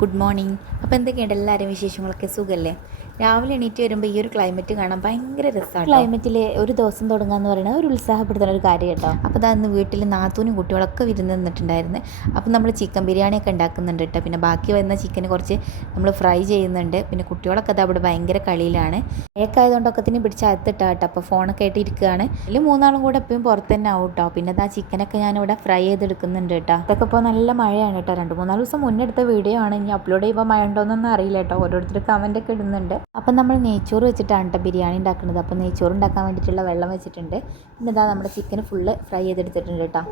Good morning അപ്പോൾ എന്തൊക്കെയുണ്ട്? എല്ലാവരും വിശേഷങ്ങളൊക്കെ സുഖമല്ലേ രാവിലെ എണീറ്റ് വരുമ്പോൾ ഈ ഒരു ക്ലൈമറ്റ് കാണാൻ ഭയങ്കര രസമാണ് ക്ലൈമറ്റിൽ ഒരു ദിവസം തുടങ്ങാന്ന് പറയുന്നത് ഒരു ഉത്സാഹപ്പെടുത്തുന്ന ഒരു കാര്യം കേട്ടോ അപ്പോൾ അതന്ന് വീട്ടിൽ നാത്തൂനും കുട്ടികളൊക്കെ വിരുന്ന് നിന്നിട്ടുണ്ടായിരുന്നു. അപ്പോൾ നമ്മൾ ചിക്കൻ ബിരിയാണിയൊക്കെ ഉണ്ടാക്കുന്നുണ്ട് കേട്ടോ പിന്നെ ബാക്കി വരുന്ന ചിക്കന് കുറച്ച് നമ്മൾ ഫ്രൈ ചെയ്യുന്നുണ്ട്. പിന്നെ കുട്ടികളൊക്കെ അത് അവിടെ ഭയങ്കര കളിയിലാണ്. ഏക്കായതുകൊണ്ടൊക്കെ തന്നെ പിടിച്ച് അകത്തിട്ടാ കേട്ടോ അപ്പോൾ ഫോണൊക്കെ ആയിട്ട് ഇരിക്കുകയാണ് ഇതിൽ മൂന്നാളും കൂടെ എപ്പോഴും പുറത്ത് തന്നെ ആവും കേട്ടോ പിന്നെ അതാ ചിക്കനൊക്കെ ഞാനിവിടെ ഫ്രൈ ചെയ്തെടുക്കുന്നുണ്ട് കേട്ടോ അതൊക്കെ ഇപ്പോൾ നല്ല മഴയാണ് കേട്ടോ രണ്ട് മൂന്നാൽ ദിവസം മുന്നേ എടുത്ത വീഡിയോ ആണ്. ഇനി അപ്ലോഡ് ചെയ്യുമ്പോൾ മഴ ഉണ്ടോയെന്നൊന്നും അറിയില്ല കേട്ടോ ഓരോരുത്തർ കമന്റ് ഒക്കെ ഇടുന്നുണ്ട്. അപ്പം നമ്മൾ നെയ്ച്ചോറ് വെച്ചിട്ടാണ് കേട്ടോ ബിരിയാണി ഉണ്ടാക്കുന്നത്. അപ്പോൾ നെയ്ച്ചോറ് ഉണ്ടാക്കാൻ വേണ്ടിയിട്ടുള്ള വെള്ളം വെച്ചിട്ടുണ്ട്. പിന്നെ ഇതാ നമ്മുടെ ചിക്കൻ ഫുള്ള് ഫ്രൈ ചെയ്തെടുത്തിട്ടുണ്ട് കേട്ടോ.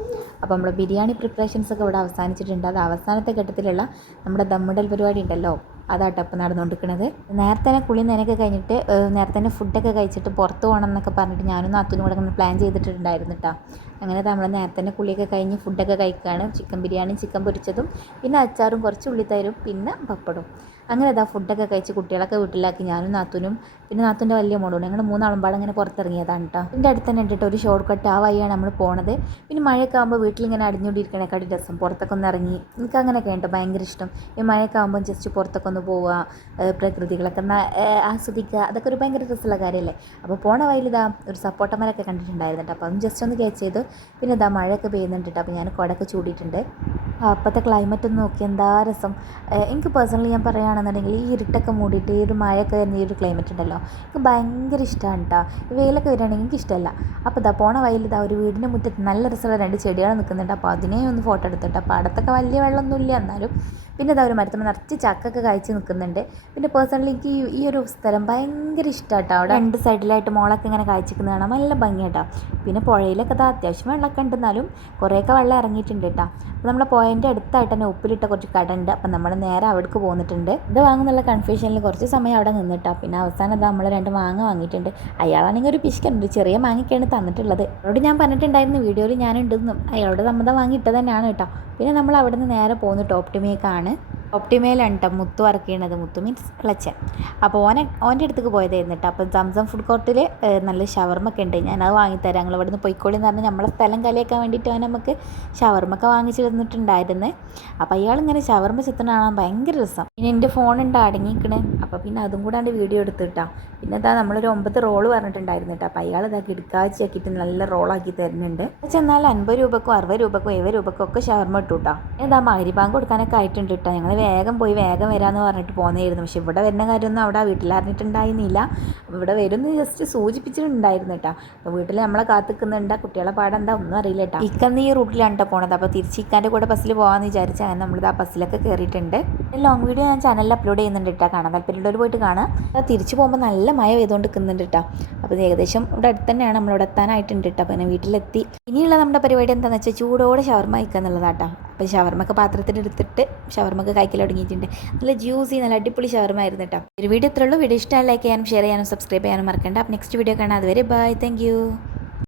അപ്പോൾ നമ്മുടെ ബിരിയാണി പ്രിപ്പറേഷൻസ് ഒക്കെ ഇവിടെ അവസാനിച്ചിട്ടുണ്ട്. അത് അവസാനത്തെ ഘട്ടത്തിലുള്ള നമ്മുടെ ദമ്മിടൽ പരിപാടി ഉണ്ടല്ലോ. അതാട്ടോ ഇപ്പോൾ നടന്നുകൊണ്ടിരിക്കുന്നത് നേരത്തെ തന്നെ കുളി നനയൊക്കെ കഴിഞ്ഞിട്ട് നേരത്തെ തന്നെ ഫുഡൊക്കെ കഴിച്ചിട്ട് പുറത്ത് പോകണം എന്നൊക്കെ പറഞ്ഞിട്ട് ഞാനും നാത്തൂനും കൂടെ ഒന്ന് പ്ലാൻ ചെയ്തിട്ടുണ്ടായിരുന്നു കേട്ടോ അങ്ങനെ നമ്മൾ നേരത്തെ തന്നെ കുളിയൊക്കെ കഴിഞ്ഞ് ഫുഡൊക്കെ കഴിക്കുകയാണ് ചിക്കൻ ബിരിയാണി ചിക്കൻ പൊരിച്ചതും പിന്നെ അച്ചാറും കുറച്ച് ഉള്ളിത്തരും പിന്നെ പപ്പടും അങ്ങനെ ഇതാ ഫുഡൊക്കെ കഴിച്ച് കുട്ടികളൊക്കെ വീട്ടിലാക്കി ഞാനും നാത്തൂനും പിന്നെ നാത്തൂന്റെ വലിയ മോളും ഞങ്ങൾ മൂന്നാളും പാടെ അങ്ങനെ പുറത്തിറങ്ങിയതാണ് കേട്ടോ എന്റെ അടുത്ത് തന്നെ ഇട്ടിട്ട് ഒരു ഷോർട്ട് കട്ട് ആ വഴിയാണ് നമ്മൾ പോണത്. പിന്നെ മഴയൊക്കെ ആകുമ്പോൾ വീട്ടിലിങ്ങനെ അടിഞ്ഞുകൊണ്ടിരിക്കണേക്കാട്ടി രസം. പുറത്തൊക്കെ ഒന്ന് ഇറങ്ങി. എനിക്ക് അങ്ങനെയൊക്കെ ഉണ്ട്. ഭയങ്കര ഇഷ്ടം. ഈ മഴയൊക്കെ ആകുമ്പോൾ ജസ്റ്റ് പുറത്തൊക്കെ ഒന്ന് പോവുക ഏഹ് പ്രകൃതികളൊക്കെ ഒന്ന് ആസ്വദിക്കുക അതൊക്കെ ഒരു ഭയങ്കര രസമുള്ള കാര്യമല്ലേ? അപ്പോൾ പോണ വയലിതാ ഒരു ഒരു സപ്പോട്ടമരൊക്കെ കണ്ടിട്ടുണ്ടായിരുന്നു കേട്ടോ. അപ്പം ജസ്റ്റ് ഒന്ന് ക്യാച്ച് ചെയ്തു. പിന്നെ ഇതാ മഴയൊക്കെ പെയ്യുന്നുണ്ട് കേട്ടോ. അപ്പോൾ ഞാൻ കുടയൊക്കെ ചൂടിയിട്ടുണ്ട്. അപ്പോഴത്തെ ക്ലൈമറ്റ് ഒന്ന് നോക്കി എന്താ രസം. എനിക്ക് പേഴ്സണലി ഞാൻ പറയുകയാണെന്നുണ്ടെങ്കിൽ ഈ ഇരുട്ടൊക്കെ മൂടിയിട്ട് ഈ ഒരു മഴയൊക്കെ വരുന്ന ഈ ഒരു ക്ലൈമറ്റ് ഉണ്ടല്ലോ എനിക്ക് ഭയങ്കര ഇഷ്ടമാണ് കേട്ടോ. വെയിലൊക്കെ വരികയാണെങ്കിൽ എനിക്ക് ഇഷ്ടമല്ല. അപ്പോൾ ഇതാ പോണ വയലിൽ ഇതാ ഒരു വീടിന്റെ മുറ്റത്ത് നല്ല രസമുള്ള രണ്ട് ചെടികൾ നിൽക്കുന്നുണ്ട്. അപ്പോൾ അതിനെ ഒന്ന് ഫോട്ടോ എടുത്തിട്ട് അപ്പോൾ അടുത്തൊക്കെ വലിയ വെള്ളമൊന്നുമില്ല. എന്നാലും പിന്നെ ഇതാ ഒരു മരത്തുമ്പോൾ നിറച്ച് ചക്കൊക്കെ കഴിച്ച് നിൽക്കുന്നുണ്ട്. പിന്നെ പേഴ്സണലി എനിക്ക് ഈ- ഒരു സ്ഥലം ഭയങ്കര ഇഷ്ടമാട്ടോ അവിടെ രണ്ട് സൈഡിലായിട്ട് മോളൊക്കെ ഇങ്ങനെ കാഴ്ചക്കുന്നത് കാണാൻ നല്ല ഭംഗിയാട്ടോ. പിന്നെ പുഴയിലൊക്കെ അത് അത്യാവശ്യം വെള്ളമൊക്കെ ഉണ്ടെന്നാലും കുറേയൊക്കെ വെള്ളം ഇറങ്ങിയിട്ടുണ്ട് കേട്ടോ. അപ്പോൾ നമ്മളെ പോയിന്റെ അടുത്തായിട്ട് തന്നെ ഉപ്പിലിട്ട കുറച്ച് കട ഉണ്ട് അപ്പം നമ്മൾ നേരെ അവിടേക്ക് പോന്നിട്ടുണ്ട്. ഇത് വാങ്ങുന്നുള്ള കൺഫ്യൂഷനിൽ കുറച്ച് സമയം അവിടെ നിന്നിട്ടാ. പിന്നെ അവസാനം അത് നമ്മൾ രണ്ട് മാങ്ങ വാങ്ങിയിട്ടുണ്ട്. അയാളാണെങ്കിൽ ഒരു പിശുക്കുണ്ട് ചെറിയ മാങ്ങയ്ക്കാണ് തന്നിട്ടുള്ളത്. അവരോട് ഞാൻ പറഞ്ഞിട്ടുണ്ടായിരുന്നു വീഡിയോയിൽ ഞാനുണ്ടെന്നും. അയാളോട് സമ്മതം വാങ്ങിയിട്ടത് തന്നെയാണ് കേട്ടോ. പിന്നെ നമ്മൾ അവിടെ നിന്ന് നേരെ പോകുന്നു ടോപ്പ് ടിമേക്കാണ് ഒപ്റ്റിമേലാണ് കേട്ടോ മുത്തു വർക്ക് ചെയ്യണത്. മുത്തു മീൻസ് ഇളച്ചൻ. അപ്പോൾ ഓനെ ഓന്റെ അടുത്തേക്ക് പോയതായിരുന്നു എന്നിട്ട് അപ്പോൾ സംസം ഫുഡ് കോർട്ടിൽ നല്ല ഷവർമ്മൊക്കെ ഉണ്ട്. ഞാനത് വാങ്ങിത്തരാം. ഞങ്ങൾ ഇവിടുന്ന് പൊയ്ക്കോളി എന്ന് പറഞ്ഞ് നമ്മളെ സ്ഥലം കലയാക്കാൻ വേണ്ടിയിട്ട് അവൻ നമുക്ക് ഷവർമ്മൊക്കെ വാങ്ങിച്ചു തന്നിട്ടുണ്ടായിരുന്നു. അപ്പോൾ അയാളിങ്ങനെ ഷവർമ്മ ചിത്രം കാണാൻ ഭയങ്കര രസം. പിന്നെ എന്റെ ഫോണുണ്ട് അടങ്ങിക്കണേ. അപ്പോൾ പിന്നെ അതും കൂടാണ്ട് വീഡിയോ എടുത്തിട്ടാ പിന്നെ അതാ നമ്മളൊരു ഒമ്പത് റോൾ പറഞ്ഞിട്ടുണ്ടായിരുന്നു കേട്ടോ അപ്പോൾ അയാൾ ഇതാക്കി എടുക്കാച്ചി ആക്കിയിട്ട് നല്ല റോളാക്കി തരുന്നുണ്ട്. ചെന്നാൽ അൻപത് രൂപക്കോ അറുപത് രൂപക്കോ എഴുപത് രൂപക്കോ ഒക്കെ ഷവർമ ഇട്ടു കേട്ടോ എന്താ മരിബാങ്ക് കൊടുക്കാനൊക്കെ ആയിട്ടുണ്ട് കേട്ടോ ഞങ്ങൾ വേഗം പോയി വേഗം വരാമെന്ന് പറഞ്ഞിട്ട് പോന്നേയിരുന്നു. പക്ഷെ ഇവിടെ വരുന്ന കാര്യമൊന്നും അവിടെ അപ്പോൾ ഇവിടെ വരുന്ന ജസ്റ്റ് സൂചിപ്പിച്ചിട്ടുണ്ടായിരുന്നു കേട്ടോ. അപ്പോൾ വീട്ടിൽ നമ്മളെ കാത്തിക്കുന്നുണ്ട്. കുട്ടികളെ പാടെന്താ ഒന്നും അറിയില്ല കേട്ടോ. ഇക്കന്ന് ഈ റൂട്ടിലാണ് കേട്ടോ പോണത്. അപ്പോൾ തിരിച്ച് ഇക്കാന്റെ കൂടെ ബസ്സിൽ പോകാമെന്ന് വിചാരിച്ചാൽ അങ്ങനെ നമ്മളിത് ആ ബസ്സിലൊക്കെ കയറിയിട്ടുണ്ട് ലോങ് വീഡിയോ ഞാൻ ചാനലിൽ അപ്ലോഡ് ചെയ്യുന്നുണ്ട് കേട്ടോ. കാണാൻ താല്പര്യമുള്ളവർ പോയിട്ട് കാണാം. തിരിച്ച് പോകുമ്പോൾ നല്ല മഴ പെയ്തുകൊണ്ട് നിൽക്കുന്നുണ്ട് കേട്ടോ അപ്പോൾ ഏകദേശം ഇവിടെ അടുത്ത് തന്നെയാണ് നമ്മളിവിടെ എത്താനായിട്ടുണ്ട് കേട്ടോ. അപ്പോൾ പിന്നെ വീട്ടിലെത്തി. ഇനിയുള്ള നമ്മുടെ പരിപാടി എന്താണെന്ന് വെച്ചാൽ ചൂടോടെ ഷവർമ്മ വയ്ക്കുക എന്നുള്ളതാട്ടോ അപ്പോൾ ഷവർമ്മക്ക് പാത്രത്തിലെടുത്തിട്ട് ഷവർമ്മക്ക് കഴിക്കൽ തുടങ്ങിയിട്ടുണ്ട്. നല്ല ജ്യൂസി നല്ല അടിപൊളി ഷവർമ്മ ആയിരുന്നു കേട്ടോ ഒരു വീഡിയോ ഇത്രയുള്ളൂ വീഡിയോ ഇഷ്ടമായി ലൈക്ക് ചെയ്യാനും ഷെയർ ചെയ്യാനും സബ്സ്ക്രൈബ് ചെയ്യാനും മറക്കണ്ട. അപ്പോൾ നെക്സ്റ്റ് വീഡിയോ കാണാം. അതുവരെ ബൈ താങ്ക്